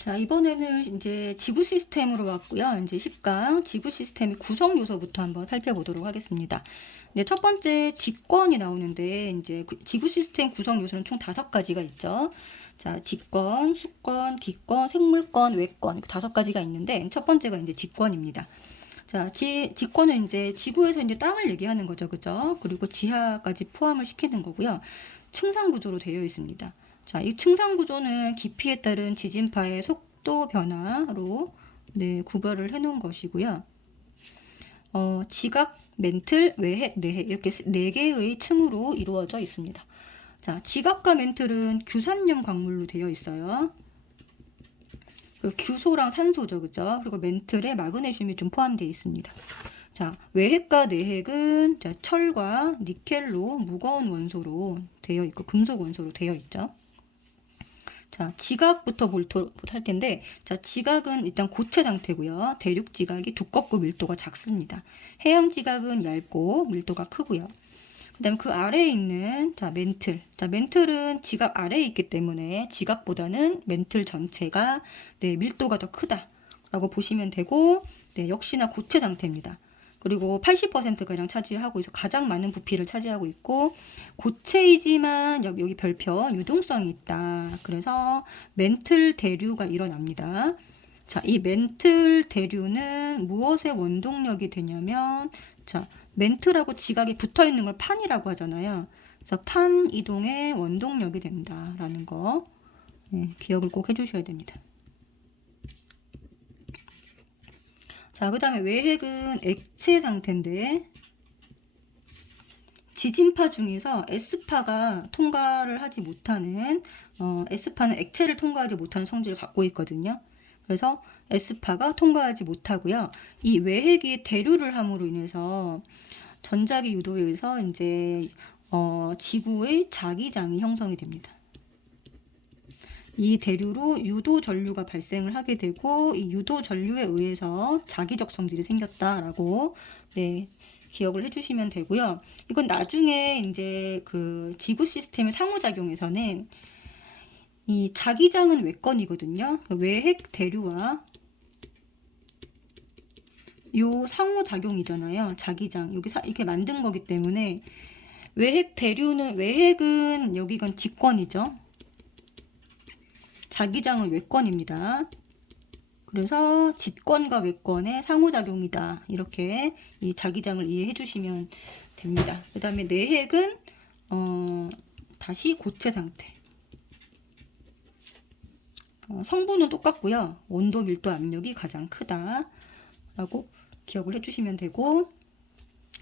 자, 이번에는 이제 지구 시스템으로 왔고요. 이제 10강 지구 시스템의 구성 요소부터 한번 살펴보도록 하겠습니다. 네, 첫 번째 직권이 나오는데 이제 지구 시스템 구성 요소는 총 5가지가 있죠. 자, 직권, 수권, 기권, 생물권, 외권 5가지가 있는데 첫 번째가 이제 직권입니다. 자, 직권은 이제 지구에서 이제 땅을 얘기하는 거죠. 그죠? 그리고 지하까지 포함을 시키는 거고요. 층상 구조로 되어 있습니다. 자, 이 층상 구조는 깊이에 따른 지진파의 속도 변화로 구별을 해 놓은 것이고요. 지각, 멘틀, 외핵, 내핵 이렇게 4개의 층으로 이루어져 있습니다. 자, 지각과 멘틀은 규산염 광물로 되어 있어요. 규소랑 산소죠, 그죠? 그리고 멘틀에 마그네슘이 좀 포함되어 있습니다. 자, 외핵과 내핵은 철과 니켈로 무거운 원소로 되어 있고 금속 원소로 되어 있죠. 자, 지각부터 할 텐데, 자, 지각은 일단 고체 상태고요. 대륙 지각이 두껍고 밀도가 작습니다. 해양 지각은 얇고 밀도가 크고요. 그다음 그 아래에 있는 멘틀. 자, 멘틀은 지각 아래에 있기 때문에 지각보다는 멘틀 전체가 밀도가 더 크다라고 보시면 되고, 역시나 고체 상태입니다. 그리고 80%가량 차지하고 있어 가장 많은 부피를 차지하고 있고, 고체이지만 여기 별표 유동성이 있다. 그래서 멘틀 대류가 일어납니다. 자, 이 멘틀 대류는 무엇의 원동력이 되냐면, 자, 멘틀하고 지각이 붙어 있는 걸 판이라고 하잖아요. 그래서 판 이동의 원동력이 된다라는 거 기억을 꼭 해주셔야 됩니다. 자, 그 다음에 외핵은 액체 상태인데 지진파 중에서 S파가 통과를 하지 못하는 S파는 액체를 통과하지 못하는 성질을 갖고 있거든요. 그래서 S파가 통과하지 못하고요. 이 외핵이 대류를 함으로 인해서 전자기 유도에 의해서 이제 지구의 자기장이 형성이 됩니다. 이 대류로 유도 전류가 발생을 하게 되고 이 유도 전류에 의해서 자기적 성질이 생겼다라고 기억을 해주시면 되고요. 이건 나중에 이제 그 지구 시스템의 상호작용에서는 이 자기장은 외권이거든요. 외핵 대류와 요 상호작용이잖아요. 자기장 여기 이렇게 만든 거기 때문에 외핵은 여기건 직권이죠. 자기장은 외권입니다. 그래서 직권과 외권의 상호작용이다. 이렇게 이 자기장을 이해해 주시면 됩니다. 그 다음에 내핵은 다시 고체 상태. 성분은 똑같고요. 온도, 밀도, 압력이 가장 크다라고 기억을 해주시면 되고,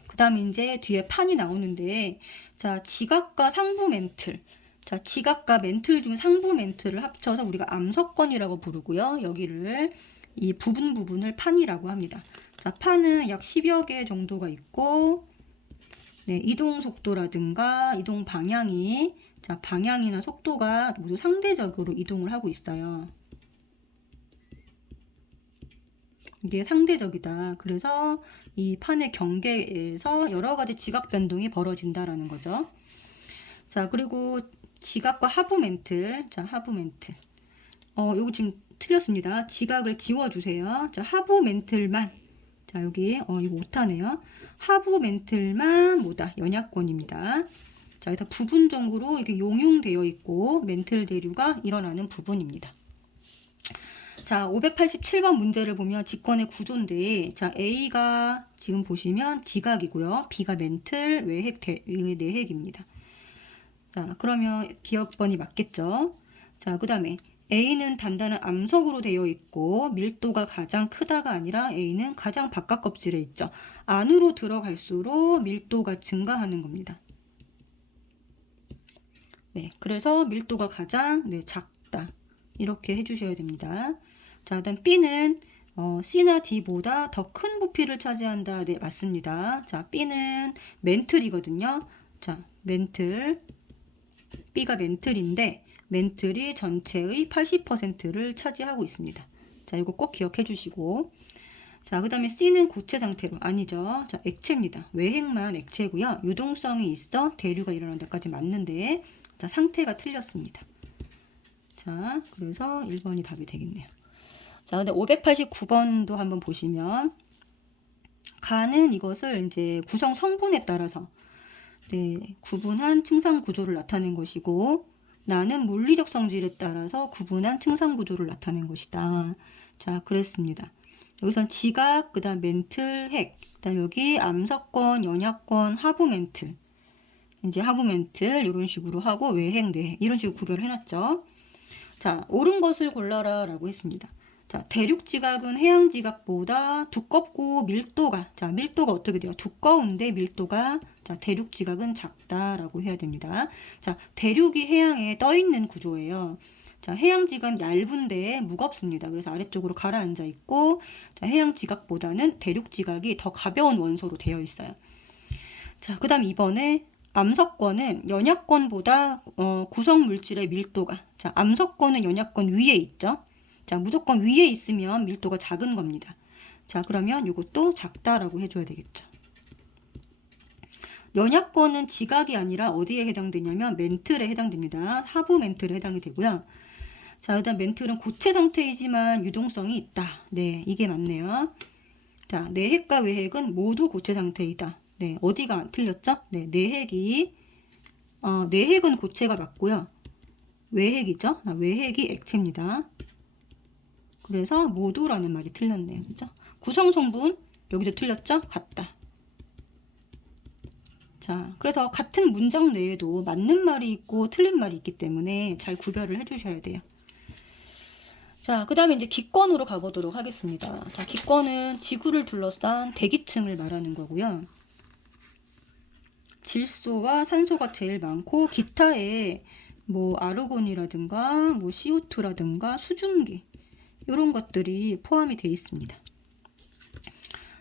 그 다음에 이제 뒤에 판이 나오는데, 자, 지각과 상부 멘틀. 자, 지각과 멘틀 중 상부 멘틀을 합쳐서 우리가 암석권이라고 부르고요. 여기를 이 부분을 판이라고 합니다. 자, 판은 약 10여 개 정도가 있고, 이동 속도라든가 이동 방향이 방향이나 속도가 모두 상대적으로 이동을 하고 있어요. 이게 상대적이다. 그래서 이 판의 경계에서 여러 가지 지각 변동이 벌어진다라는 거죠. 자, 그리고 지각과 하부 멘틀. 자, 하부 멘틀. 요거 지금 틀렸습니다. 지각을 지워주세요. 자, 하부 멘틀만. 자, 여기 이거 오타네요. 하부 멘틀만 뭐다? 연약권입니다. 자, 그래서 부분적으로 이게 용융되어 있고 멘틀 대류가 일어나는 부분입니다. 자, 587번 문제를 보면 직권의 구조인데, 자, A가 지금 보시면 지각이고요. B가 멘틀, 외핵, 내핵입니다. 자, 그러면 기억번이 맞겠죠? 자, 그 다음에 A는 단단한 암석으로 되어 있고 밀도가 가장 크다가 아니라 A는 가장 바깥 껍질에 있죠. 안으로 들어갈수록 밀도가 증가하는 겁니다. 그래서 밀도가 가장 작다. 이렇게 해주셔야 됩니다. 자, 그다음 B는 C나 D보다 더 큰 부피를 차지한다. 네, 맞습니다. 자, B는 멘틀이거든요. 자, 멘틀. B가 멘틀인데 멘틀이 전체의 80%를 차지하고 있습니다. 자, 이거 꼭 기억해 주시고. 자, 그 다음에 C는 고체 상태로 아니죠. 자, 액체입니다. 외핵만 액체고요. 유동성이 있어 대류가 일어난 데까지 맞는데 자, 상태가 틀렸습니다. 자, 그래서 1번이 답이 되겠네요. 자, 근데 589번도 한번 보시면 가는 이것을 이제 구성 성분에 따라서 구분한 층상 구조를 나타낸 것이고 나는 물리적 성질에 따라서 구분한 층상 구조를 나타낸 것이다. 자, 그랬습니다. 여기선 지각, 그 다음 멘틀, 핵, 그 다음 여기 암석권, 연약권, 하부 멘틀, 이제 하부 멘틀 이런 식으로 하고 외핵, 내핵 이런 식으로 구별을 해놨죠. 자, 옳은 것을 골라라 라고 했습니다. 자, 대륙 지각은 해양 지각보다 두껍고 밀도가, 자, 밀도가 어떻게 돼요? 두꺼운데 밀도가, 자, 대륙 지각은 작다라고 해야 됩니다. 자, 대륙이 해양에 떠 있는 구조예요. 자, 해양 지각은 얇은데 무겁습니다. 그래서 아래쪽으로 가라앉아 있고, 자, 해양 지각보다는 대륙 지각이 더 가벼운 원소로 되어 있어요. 자, 그 다음 2번에 암석권은 연약권보다 구성 물질의 밀도가, 자, 암석권은 연약권 위에 있죠. 자, 무조건 위에 있으면 밀도가 작은 겁니다. 자, 그러면 이것도 작다라고 해줘야 되겠죠. 연약권은 지각이 아니라 어디에 해당되냐면 멘틀에 해당됩니다. 하부 멘틀에 해당이 되고요. 자, 일단 멘틀은 고체 상태이지만 유동성이 있다. 네, 이게 맞네요. 자, 내핵과 외핵은 모두 고체 상태이다. 네, 어디가 틀렸죠? 네, 내핵은 고체가 맞고요. 외핵이죠? 외핵이 액체입니다. 그래서 모두라는 말이 틀렸네요. 그죠? 구성 성분 여기도 틀렸죠? 같다. 자, 그래서 같은 문장 내에도 맞는 말이 있고 틀린 말이 있기 때문에 잘 구별을 해주셔야 돼요. 자, 그 다음에 이제 기권으로 가보도록 하겠습니다. 자, 기권은 지구를 둘러싼 대기층을 말하는 거고요. 질소와 산소가 제일 많고 기타에 뭐 아르곤이라든가 뭐 CO2라든가 수증기 이런 것들이 포함이 되어 있습니다.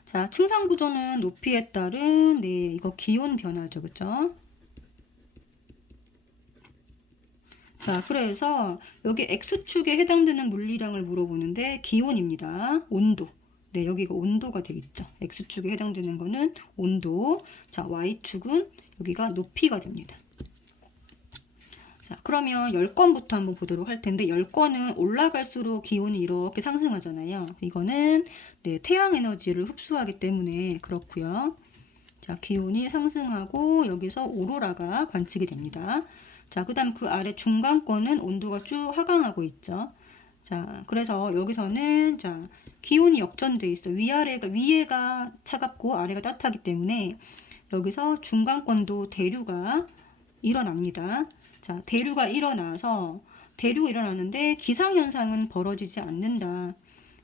자, 층상 구조는 높이에 따른 이거 기온 변화죠. 그죠? 자, 그래서 여기 X축에 해당되는 물리량을 물어보는데 기온입니다. 온도. 네, 여기가 온도가 되겠죠. X축에 해당되는 거는 온도. 자, Y축은 여기가 높이가 됩니다. 자, 그러면 10건부터 한번 보도록 할 텐데 10건은 올라갈수록 기온이 이렇게 상승하잖아요. 이거는 태양 에너지를 흡수하기 때문에 그렇고요. 자, 기온이 상승하고 여기서 오로라가 관측이 됩니다. 자, 그 다음 그 아래 중간권은 온도가 쭉 하강하고 있죠. 자, 그래서 여기서는 자, 기온이 역전돼 있어. 위에가 차갑고 아래가 따뜻하기 때문에 여기서 중간권도 대류가 일어납니다. 자, 대류가 일어나는데 기상현상은 벌어지지 않는다.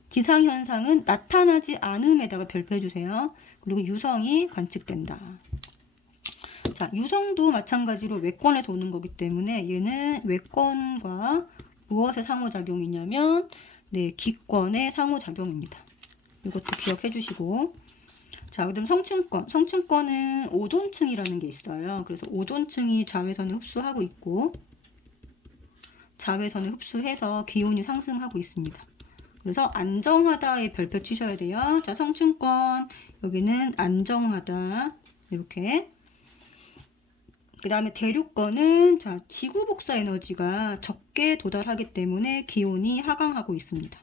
기상현상은 나타나지 않음에다가 별표해 주세요. 그리고 유성이 관측된다. 자, 유성도 마찬가지로 외권에 도는 거기 때문에 얘는 외권과 무엇의 상호작용이냐면 기권의 상호작용입니다. 이것도 기억해 주시고, 자, 그다음 성층권. 성층권은 오존층이라는 게 있어요. 그래서 오존층이 자외선을 흡수하고 있고 자외선을 흡수해서 기온이 상승하고 있습니다. 그래서 안정하다에 별표 치셔야 돼요. 자, 성층권 여기는 안정하다 이렇게. 그 다음에 대륙권은 자, 지구 복사 에너지가 적게 도달하기 때문에 기온이 하강하고 있습니다.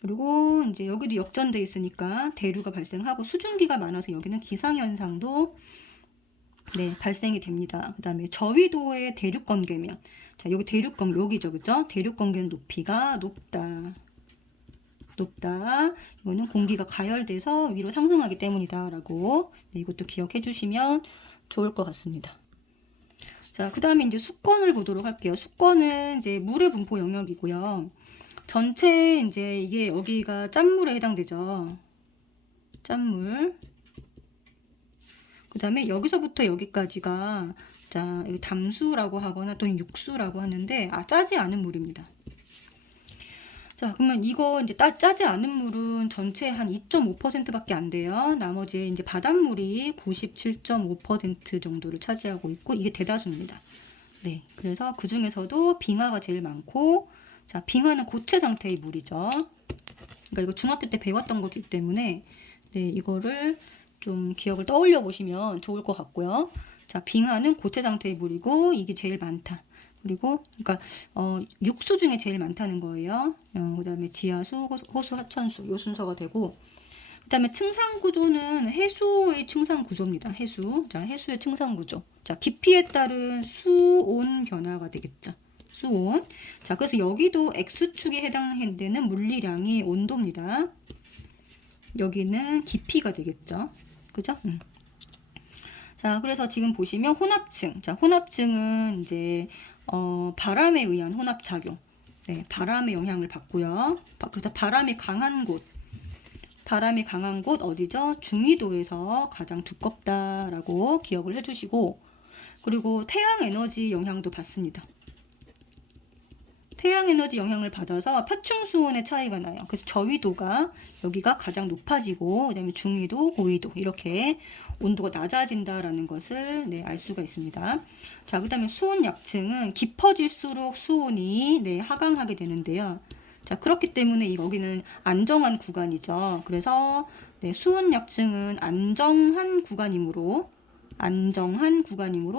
그리고 이제 여기도 역전돼 있으니까 대류가 발생하고 수증기가 많아서 여기는 기상현상도 발생이 됩니다. 그 다음에 저위도의 대륙권계면, 자, 여기 대륙권 여기죠, 그죠? 대륙권계는 높이가 높다. 이거는 공기가 가열돼서 위로 상승하기 때문이다라고 이것도 기억해 주시면 좋을 것 같습니다. 자, 그 다음에 이제 수권을 보도록 할게요. 수권은 이제 물의 분포 영역이고요. 전체 이제 이게 여기가 짠물에 해당되죠. 짠물. 그 다음에 여기서부터 여기까지가 자, 담수라고 하거나 또는 육수라고 하는데 짜지 않은 물입니다. 자, 그러면 이거 이제 짜지 않은 물은 전체 한 2.5%밖에 안 돼요. 나머지 이제 바닷물이 97.5% 정도를 차지하고 있고 이게 대다수입니다. 네, 그래서 그 중에서도 빙하가 제일 많고, 자, 빙하는 고체 상태의 물이죠. 그러니까 이거 중학교 때 배웠던 거기 때문에 이거를 좀 기억을 떠올려 보시면 좋을 것 같고요. 자, 빙하는 고체 상태의 물이고 이게 제일 많다. 그리고 그러니까 육수 중에 제일 많다는 거예요. 그다음에 지하수, 호수, 하천수 요 순서가 되고 그다음에 층상 구조는 해수의 층상 구조입니다. 해수. 자, 해수의 층상 구조. 자, 깊이에 따른 수온 변화가 되겠죠. 수온. 자, 그래서 여기도 X축에 해당되는 물리량이 온도입니다. 여기는 깊이가 되겠죠. 그죠? 자, 그래서 지금 보시면 혼합층. 자, 혼합층은 이제 바람에 의한 혼합작용. 네, 바람의 영향을 받고요. 그래서 바람이 강한 곳 어디죠? 중위도에서 가장 두껍다라고 기억을 해주시고, 그리고 태양 에너지 영향도 받습니다. 태양 에너지 영향을 받아서 표층 수온의 차이가 나요. 그래서 저위도가 여기가 가장 높아지고, 그다음에 중위도, 고위도 이렇게 온도가 낮아진다라는 것을 알 수가 있습니다. 자, 그다음에 수온 약층은 깊어질수록 수온이 하강하게 되는데요. 자, 그렇기 때문에 여기는 안정한 구간이죠. 그래서 수온 약층은 안정한 구간이므로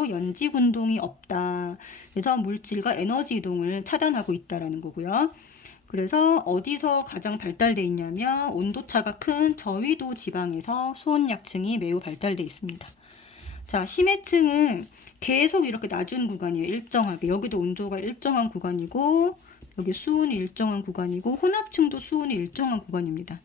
연지 운동이 없다. 그래서 물질과 에너지 이동을 차단하고 있다라는 거고요. 그래서 어디서 가장 발달돼 있냐면 온도차가 큰 저위도 지방에서 수온 약층이 매우 발달돼 있습니다. 자, 심해층은 계속 이렇게 낮은 구간이에요. 일정하게. 여기도 온도가 일정한 구간이고 여기 수온이 일정한 구간이고 혼합층도 수온이 일정한 구간입니다.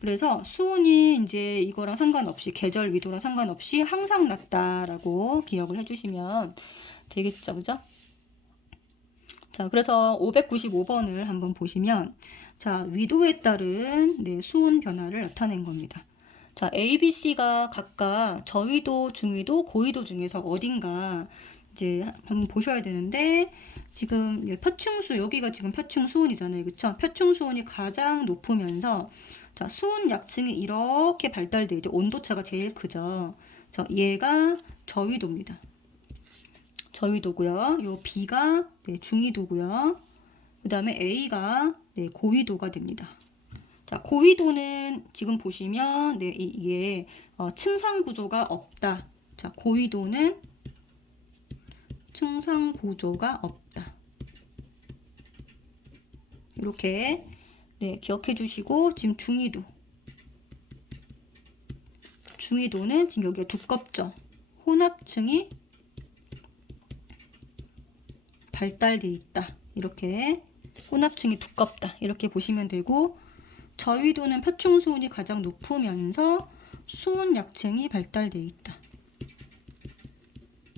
그래서 수온이 이제 이거랑 상관없이 계절 위도랑 상관없이 항상 낮다라고 기억을 해주시면 되겠죠, 그죠? 자, 그래서 595번을 한번 보시면 자, 위도에 따른 수온 변화를 나타낸 겁니다. 자, A, B, C가 각각 저위도, 중위도, 고위도 중에서 어딘가 이제 한번 보셔야 되는데 지금 표층수 여기가 지금 표층 수온이잖아요, 그렇죠? 표층 수온이 가장 높으면서 자, 수온 약층이 이렇게 발달돼 있죠. 온도차가 제일 크죠. 자, 얘가 저위도입니다. 저위도고요. 요 B가 중위도고요. 그 다음에 A가 고위도가 됩니다. 자, 고위도는 지금 보시면 이게 층상 구조가 없다. 자, 고위도는 층상 구조가 없다. 이렇게 기억해 주시고 지금 중위도는 지금 여기가 두껍죠. 혼합층이 발달돼 있다. 이렇게 혼합층이 두껍다. 이렇게 보시면 되고 저위도는 표층 수온이 가장 높으면서 수온 약층이 발달돼 있다.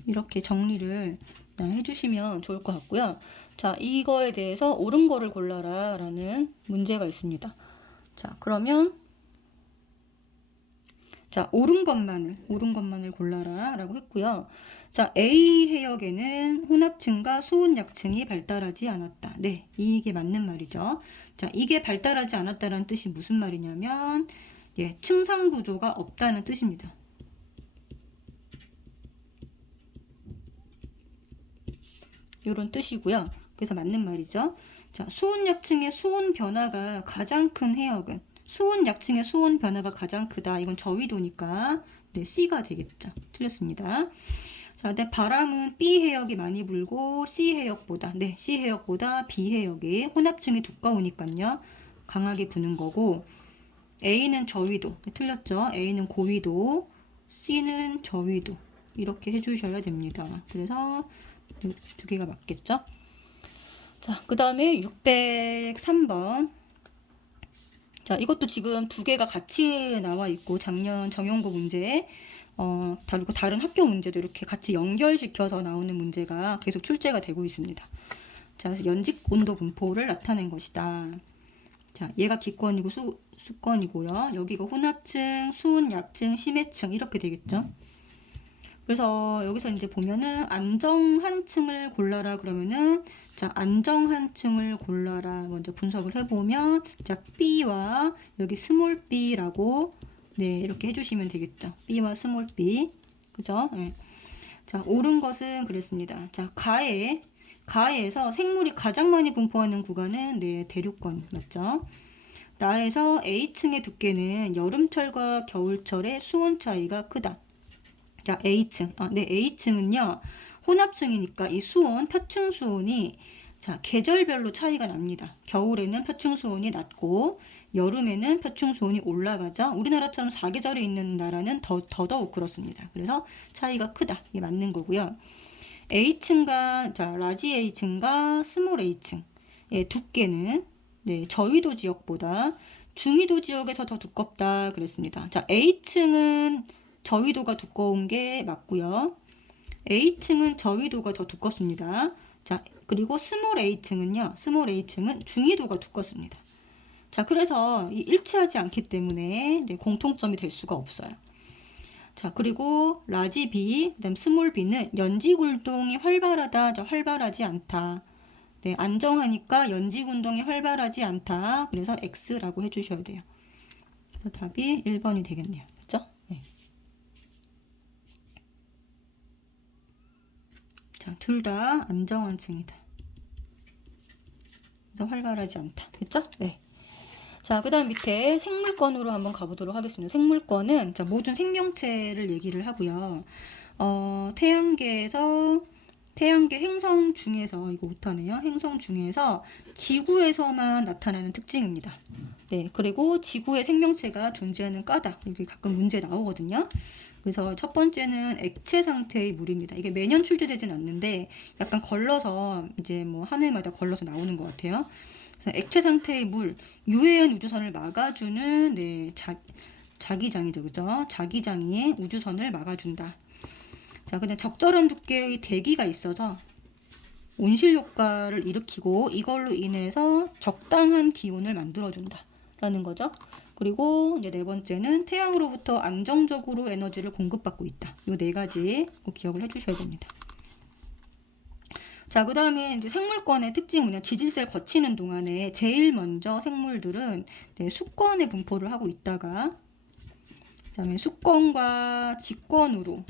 이렇게 정리를 해주시면 좋을 것 같고요. 자, 이거에 대해서 옳은 거를 골라라 라는 문제가 있습니다. 자, 그러면 자, 옳은 것만을 골라라 라고 했고요. 자, A 해역에는 혼합층과 수온 약층이 발달하지 않았다. 네, 이게 맞는 말이죠. 자, 이게 발달하지 않았다는 뜻이 무슨 말이냐면 층상 구조가 없다는 뜻입니다. 이런 뜻이고요. 그래서 맞는 말이죠. 자, 수온 약층의 수온 변화가 가장 큰 해역은 수온 약층의 수온 변화가 가장 크다. 이건 저위도니까 C가 되겠죠. 틀렸습니다. 자, 근데 바람은 B 해역이 많이 불고 C 해역보다 B 해역이 혼합층이 두꺼우니까요. 강하게 부는 거고 A는 저위도. 틀렸죠. A는 고위도, C는 저위도. 이렇게 해주셔야 됩니다. 그래서 두 개가 맞겠죠? 자, 그 다음에 603번. 자, 이것도 지금 두 개가 같이 나와 있고 작년 정용고 문제 다르고 다른 학교 문제도 이렇게 같이 연결시켜서 나오는 문제가 계속 출제가 되고 있습니다. 자, 그래서 연직 온도 분포를 나타낸 것이다. 자, 얘가 기권이고 수권이고요. 여기가 혼합층, 수온 약층, 심해층 이렇게 되겠죠. 그래서 여기서 이제 보면은 안정한 층을 골라라 그러면은 자, 안정한 층을 골라라 먼저 분석을 해보면 자, B와 여기 스몰 b라고 이렇게 해주시면 되겠죠. B와 스몰 b 그죠? 네. 자, 옳은 것은 그랬습니다. 자, 가해에서 생물이 가장 많이 분포하는 구간은 대륙권 맞죠? 나에서 A층의 두께는 여름철과 겨울철의 수온 차이가 크다. 자, A층. A층은요, 혼합층이니까 이 수온, 표층 수온이 자, 계절별로 차이가 납니다. 겨울에는 표층 수온이 낮고 여름에는 표층 수온이 올라가죠. 우리나라처럼 사계절이 있는 나라는 더더욱 그렇습니다. 그래서 차이가 크다. 이게 맞는 거고요. A층과 자, 라지 A층과 스몰 A층의 두께는 네, 저위도 지역보다 중위도 지역에서 더 두껍다 그랬습니다. 자, A층은 저위도가 두꺼운 게 맞고요. A층은 저위도가 더 두껍습니다. 자, 그리고 스몰 A층은요. 스몰 A층은 중위도가 두껍습니다. 자, 그래서 일치하지 않기 때문에 네, 공통점이 될 수가 없어요. 자, 그리고 라지 B, 그다음 스몰 B는 연지 굴동이 활발하다, 활발하지 않다. 네, 안정하니까 연지 굴동이 활발하지 않다. 그래서 X라고 해주셔야 돼요. 그래서 답이 1번이 되겠네요. 그렇죠? 네. 자, 둘 다 안정한 층이다. 그래서 활발하지 않다. 됐죠? 네. 자, 그 다음 밑에 생물권으로 한번 가보도록 하겠습니다. 생물권은 자, 모든 생명체를 얘기를 하고요. 태양계 행성 중에서, 이거 못하네요. 행성 중에서 지구에서만 나타나는 특징입니다. 네, 그리고 지구에 생명체가 존재하는 까닭, 여기 가끔 문제 나오거든요. 그래서 첫 번째는 액체 상태의 물입니다. 이게 매년 출제되진 않는데 약간 걸러서 이제 뭐 한 해마다 걸러서 나오는 것 같아요. 그래서 액체 상태의 물, 유해한 우주선을 막아주는 네, 자기장이죠, 그죠? 자기장이 우주선을 막아준다. 자, 그다음 적절한 두께의 대기가 있어서 온실 효과를 일으키고 이걸로 인해서 적당한 기온을 만들어준다라는 거죠. 그리고 이제 네 번째는 태양으로부터 안정적으로 에너지를 공급받고 있다. 이 네 가지 꼭 기억을 해주셔야 됩니다. 자, 그 다음에 이제 생물권의 특징은 뭐냐? 지질세를 거치는 동안에 제일 먼저 생물들은 네, 수권에 분포를 하고 있다가, 그다음에 수권과 직권으로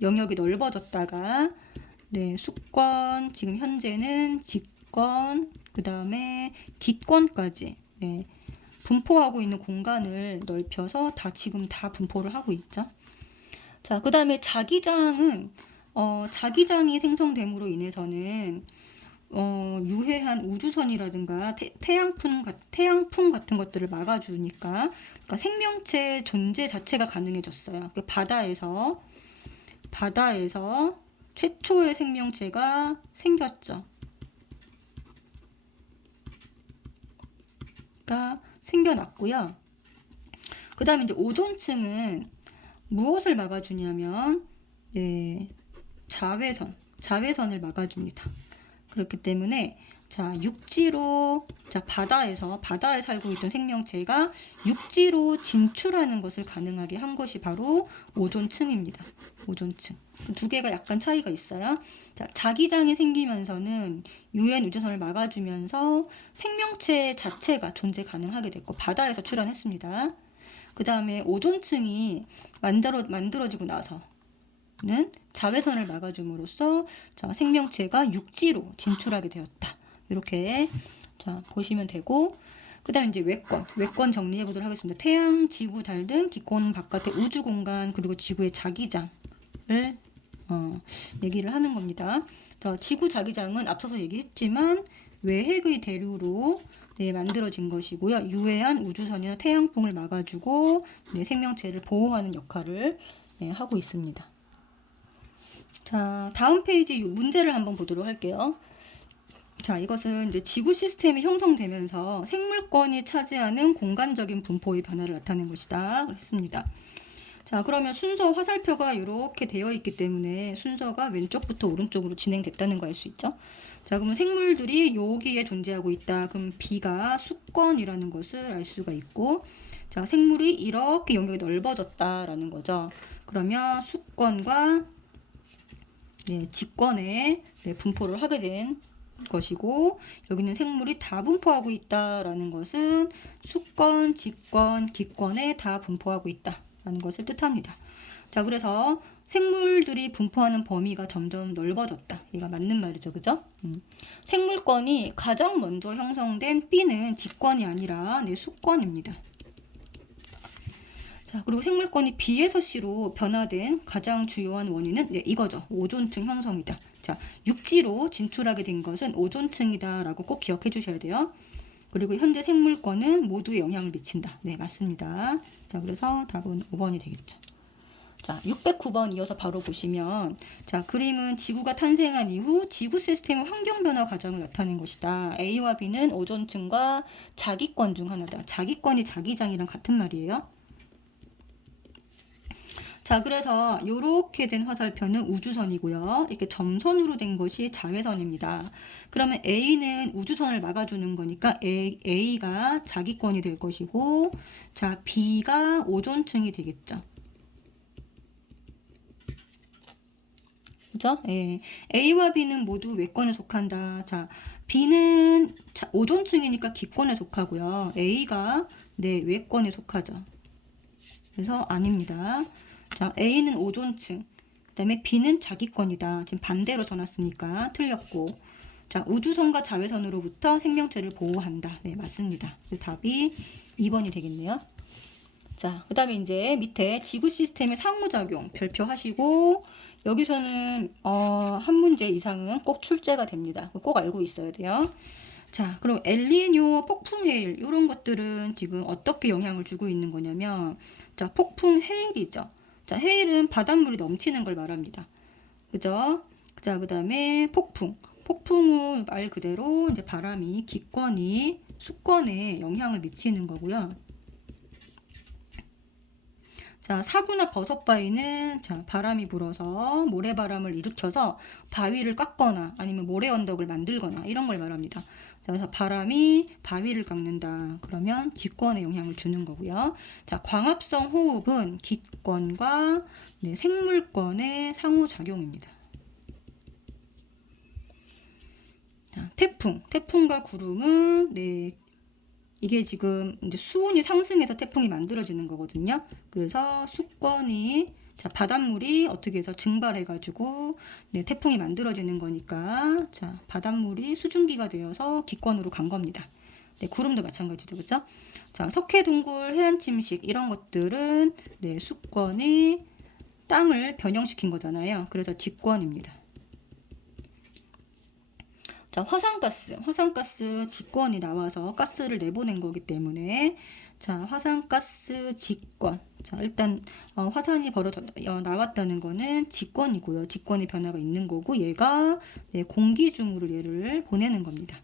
영역이 넓어졌다가, 네, 수권, 지금 현재는 직권, 그 다음에 기권까지 네, 분포하고 있는 공간을 넓혀서 지금 다 분포를 하고 있죠. 자, 그 다음에 자기장은 자기장이 생성됨으로 인해서는 유해한 우주선이라든가 태양풍 같은 것들을 막아주니까 그러니까 생명체 존재 자체가 가능해졌어요. 그 바다에서 최초의 생명체가 생겼죠. 가 생겨났고요. 그 다음에 이제 오존층은 무엇을 막아주냐면 네, 자외선을 막아줍니다. 그렇기 때문에 자, 육지로 바다에 살고 있던 생명체가 육지로 진출하는 것을 가능하게 한 것이 바로 오존층입니다. 오존층. 두 개가 약간 차이가 있어요. 자, 자기장이 생기면서는 유해한 우주선을 막아주면서 생명체 자체가 존재 가능하게 됐고 바다에서 출현했습니다. 그 다음에 오존층이 만들어지고 나서는 자외선을 막아줌으로써 자, 생명체가 육지로 진출하게 되었다. 이렇게 자, 보시면 되고, 그 다음에 이제 외권 정리해 보도록 하겠습니다. 태양, 지구, 달 등 기권 바깥의 우주 공간, 그리고 지구의 자기장을 얘기를 하는 겁니다. 자, 지구 자기장은 앞서서 얘기했지만 외핵의 대류로 네, 만들어진 것이고요. 유해한 우주선이나 태양풍을 막아주고 네, 생명체를 보호하는 역할을 네, 하고 있습니다. 자, 다음 페이지 문제를 한번 보도록 할게요. 자, 이것은 이제 지구 시스템이 형성되면서 생물권이 차지하는 공간적인 분포의 변화를 나타낸 것이다. 그랬습니다. 자, 그러면 순서 화살표가 이렇게 되어 있기 때문에 순서가 왼쪽부터 오른쪽으로 진행됐다는 거 알 수 있죠? 자, 그러면 생물들이 여기에 존재하고 있다. 그럼 B가 수권이라는 것을 알 수가 있고, 자, 생물이 이렇게 영역이 넓어졌다라는 거죠. 그러면 수권과 네, 직권에 네, 분포를 하게 된 것이고, 여기는 생물이 다 분포하고 있다라는 것은 수권, 직권, 기권에 다 분포하고 있다라는 것을 뜻합니다. 자, 그래서 생물들이 분포하는 범위가 점점 넓어졌다. 이가 맞는 말이죠, 그죠? 생물권이 가장 먼저 형성된 B는 직권이 아니라 네, 수권입니다. 자, 그리고 생물권이 B에서 C로 변화된 가장 주요한 원인은 네, 이거죠. 오존층 형성이다. 자, 육지로 진출하게 된 것은 오존층이다라고 꼭 기억해 주셔야 돼요. 그리고 현재 생물권은 모두에 영향을 미친다. 네, 맞습니다. 자, 그래서 답은 5번이 되겠죠. 자, 609번 이어서 바로 보시면, 자, 그림은 지구가 탄생한 이후 지구 시스템의 환경 변화 과정을 나타낸 것이다. A와 B는 오존층과 자기권 중 하나다. 자기권이 자기장이랑 같은 말이에요. 자, 그래서 이렇게 된 화살표는 우주선이고요. 이렇게 점선으로 된 것이 자외선입니다. 그러면 A는 우주선을 막아주는 거니까 A가 자기권이 될 것이고, 자, B가 오존층이 되겠죠. 그죠? 예. A와 B는 모두 외권에 속한다. 자, B는 오존층이니까 기권에 속하고요. A가 네, 외권에 속하죠. 그래서 아닙니다. 자, A는 오존층, 그 다음에 B는 자기권이다. 지금 반대로 써놨으니까 틀렸고, 자, 우주선과 자외선으로부터 생명체를 보호한다. 네, 맞습니다. 그래서 답이 2번이 되겠네요. 자, 그 다음에 이제 밑에 지구 시스템의 상호작용 별표하시고, 여기서는 한 문제 이상은 꼭 출제가 됩니다. 꼭 알고 있어야 돼요. 자, 그럼 엘니뇨, 폭풍 해일 이런 것들은 지금 어떻게 영향을 주고 있는 거냐면, 자, 폭풍 해일이죠. 자, 해일은 바닷물이 넘치는 걸 말합니다. 그죠? 자, 그 다음에 폭풍. 폭풍은 말 그대로 이제 바람이 기권이 수권에 영향을 미치는 거고요. 자, 사구나 버섯바위는 자, 바람이 불어서 모래바람을 일으켜서 바위를 깎거나 아니면 모래 언덕을 만들거나 이런 걸 말합니다. 자, 그래서 바람이 바위를 깎는다. 그러면 직권에 영향을 주는 거고요. 자, 광합성 호흡은 기권과 네, 생물권의 상호작용입니다. 자, 태풍과 구름은 네, 이게 지금 이제 수온이 상승해서 태풍이 만들어지는 거거든요. 그래서 수권이 자, 바닷물이 어떻게 해서 증발해가지고 네, 태풍이 만들어지는 거니까 자, 바닷물이 수증기가 되어서 기권으로 간 겁니다. 네, 구름도 마찬가지죠, 그렇죠? 자, 석회동굴, 해안침식 이런 것들은 네, 수권이 땅을 변형시킨 거잖아요. 그래서 직권입니다. 자, 화산가스 직권이 나와서 가스를 내보낸 거기 때문에 자, 화산가스 직권. 자, 일단 화산이 나왔다는 거는 직권이고요. 직권의 변화가 있는 거고 얘가 네, 공기 중으로 얘를 보내는 겁니다.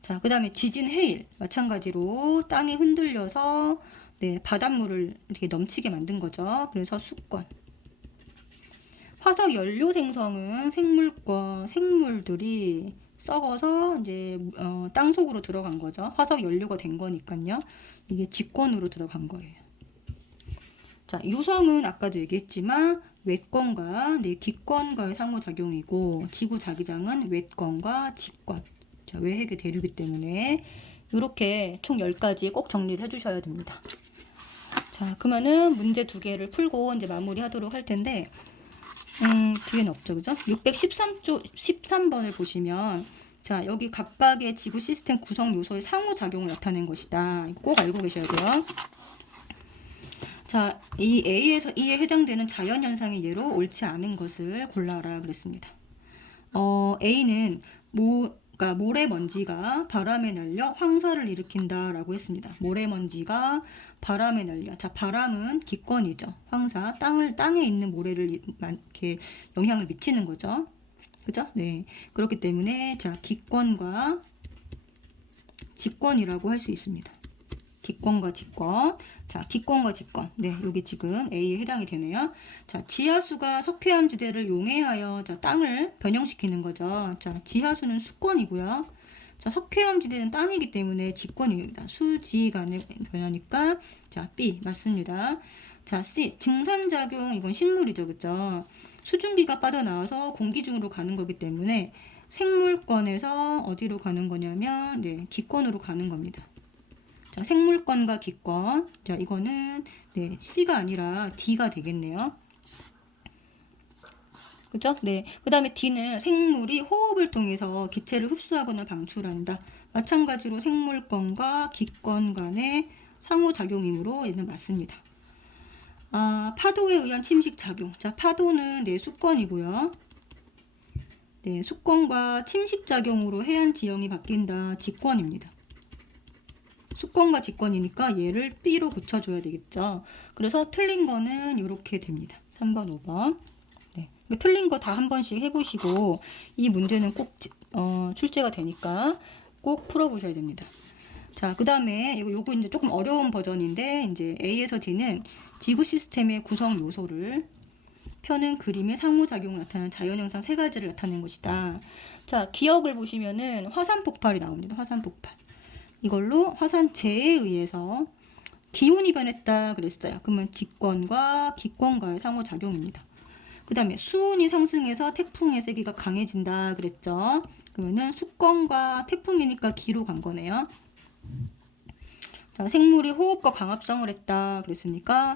자, 그 다음에 지진 해일 마찬가지로 땅이 흔들려서 네, 바닷물을 이렇게 넘치게 만든 거죠. 그래서 수권. 화석 연료 생성은 생물들이 썩어서 이제 땅 속으로 들어간 거죠. 화석 연료가 된 거니까요. 이게 직권으로 들어간 거예요. 자, 유성은 아까도 얘기했지만 외권과 네, 기권과의 상호작용이고 지구 자기장은 외권과 직권. 자, 외핵의 대류이기 때문에 이렇게 총 10가지 꼭 정리를 해주셔야 됩니다. 자, 그러면은 문제 2개를 풀고 이제 마무리하도록 할 텐데 뒤에는 없죠, 그죠? 613번을 보시면, 자, 여기 각각의 지구 시스템 구성 요소의 상호작용을 나타낸 것이다. 이거 꼭 알고 계셔야 돼요. 자, 이 A에서 E에 해당되는 자연현상의 예로 옳지 않은 것을 골라라 그랬습니다. A는 그러니까 모래먼지가 바람에 날려 황사를 일으킨다라고 했습니다. 모래먼지가 바람에 날려. 자, 바람은 기권이죠. 황사, 땅에 있는 모래를 이렇게 영향을 미치는 거죠. 그죠? 네. 그렇기 때문에 자, 기권과 직권이라고 할 수 있습니다. 기권과 직권. 자, 기권과 직권. 네, 여기 지금 A에 해당이 되네요. 자, 지하수가 석회암지대를 용해하여 자, 땅을 변형시키는 거죠. 자, 지하수는 수권이고요. 자, 석회암지대는 땅이기 때문에 직권입니다. 수지 간의 변화니까 자, B 맞습니다. 자, C 증산작용. 이건 식물이죠, 그죠? 수증기가 빠져나와서 공기 중으로 가는 거기 때문에 생물권에서 어디로 가는 거냐면 네, 기권으로 가는 겁니다. 자, 생물권과 기권. 자, 이거는 네, C가 아니라 D가 되겠네요. 그죠? 네. 그 다음에 D는 생물이 호흡을 통해서 기체를 흡수하거나 방출한다. 마찬가지로 생물권과 기권 간의 상호작용이므로 얘는 맞습니다. 파도에 의한 침식 작용. 자, 파도는 네, 수권이고요. 네, 수권과 침식 작용으로 해안 지형이 바뀐다. 직권입니다. 수권과 직권이니까 얘를 B로 고쳐줘야 되겠죠. 그래서 틀린 거는 이렇게 됩니다. 3번, 5번. 네, 틀린 거 다 한 번씩 해보시고 이 문제는 꼭 출제가 되니까 꼭 풀어보셔야 됩니다. 자, 그 다음에 요거 이제 조금 어려운 버전인데 이제 A에서 D는 지구 시스템의 구성 요소를 펴는 그림의 상호작용을 나타내는 자연현상 세 가지를 나타낸 것이다. 자, 기억을 보시면은 화산 폭발이 나옵니다. 화산 폭발. 이걸로 화산재에 의해서 기온이 변했다 그랬어요. 그러면 직권과 기권과의 상호작용입니다. 그 다음에 수온이 상승해서 태풍의 세기가 강해진다 그랬죠. 그러면은 수권과 태풍이니까 기로 간 거네요. 자, 생물이 호흡과 광합성을 했다 그랬으니까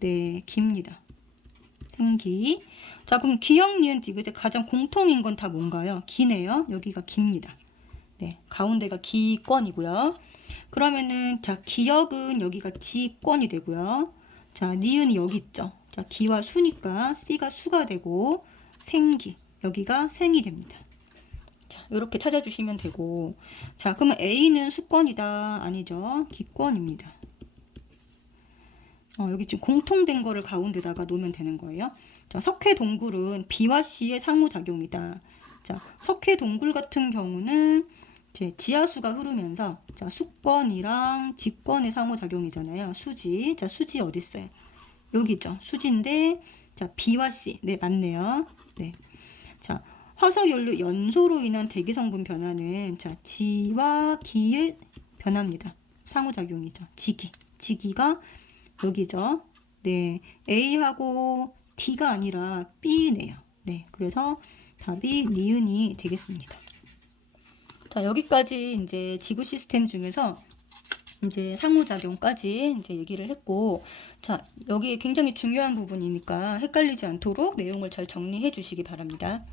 네, 기입니다. 생기. 자, 그럼 기역, 니은, 디귿의 가장 공통인 건 다 뭔가요? 기네요. 여기가 기입니다. 네, 가운데가 기권이고요. 그러면은 자, 기역은 여기가 지권이 되고요. 자, 니은이 여기 있죠. 자, 기와 수니까 C가 수가 되고 생기, 여기가 생이 됩니다. 자, 이렇게 찾아주시면 되고, 자, 그러면 A는 수권이다. 아니죠. 기권입니다. 여기 지금 공통된 거를 가운데다가 놓으면 되는 거예요. 자, 석회동굴은 B와 C의 상호작용이다. 자, 석회동굴 같은 경우는 이제 지하수가 흐르면서 자, 수권이랑 직권의 상호작용이잖아요. 수지. 자, 수지 어디 있어요? 여기죠. 수지인데 자, B와 C. 네, 맞네요. 네. 자, 화석연료 연소로 인한 대기 성분 변화는 자, 지와 기의 변화입니다. 상호작용이죠. 지기가 여기죠. 네, A하고 D가 아니라 B네요. 네, 그래서 답이 니은이 되겠습니다. 자, 여기까지 이제 지구 시스템 중에서 이제 상호작용까지 이제 얘기를 했고, 자, 여기 굉장히 중요한 부분이니까 헷갈리지 않도록 내용을 잘 정리해 주시기 바랍니다.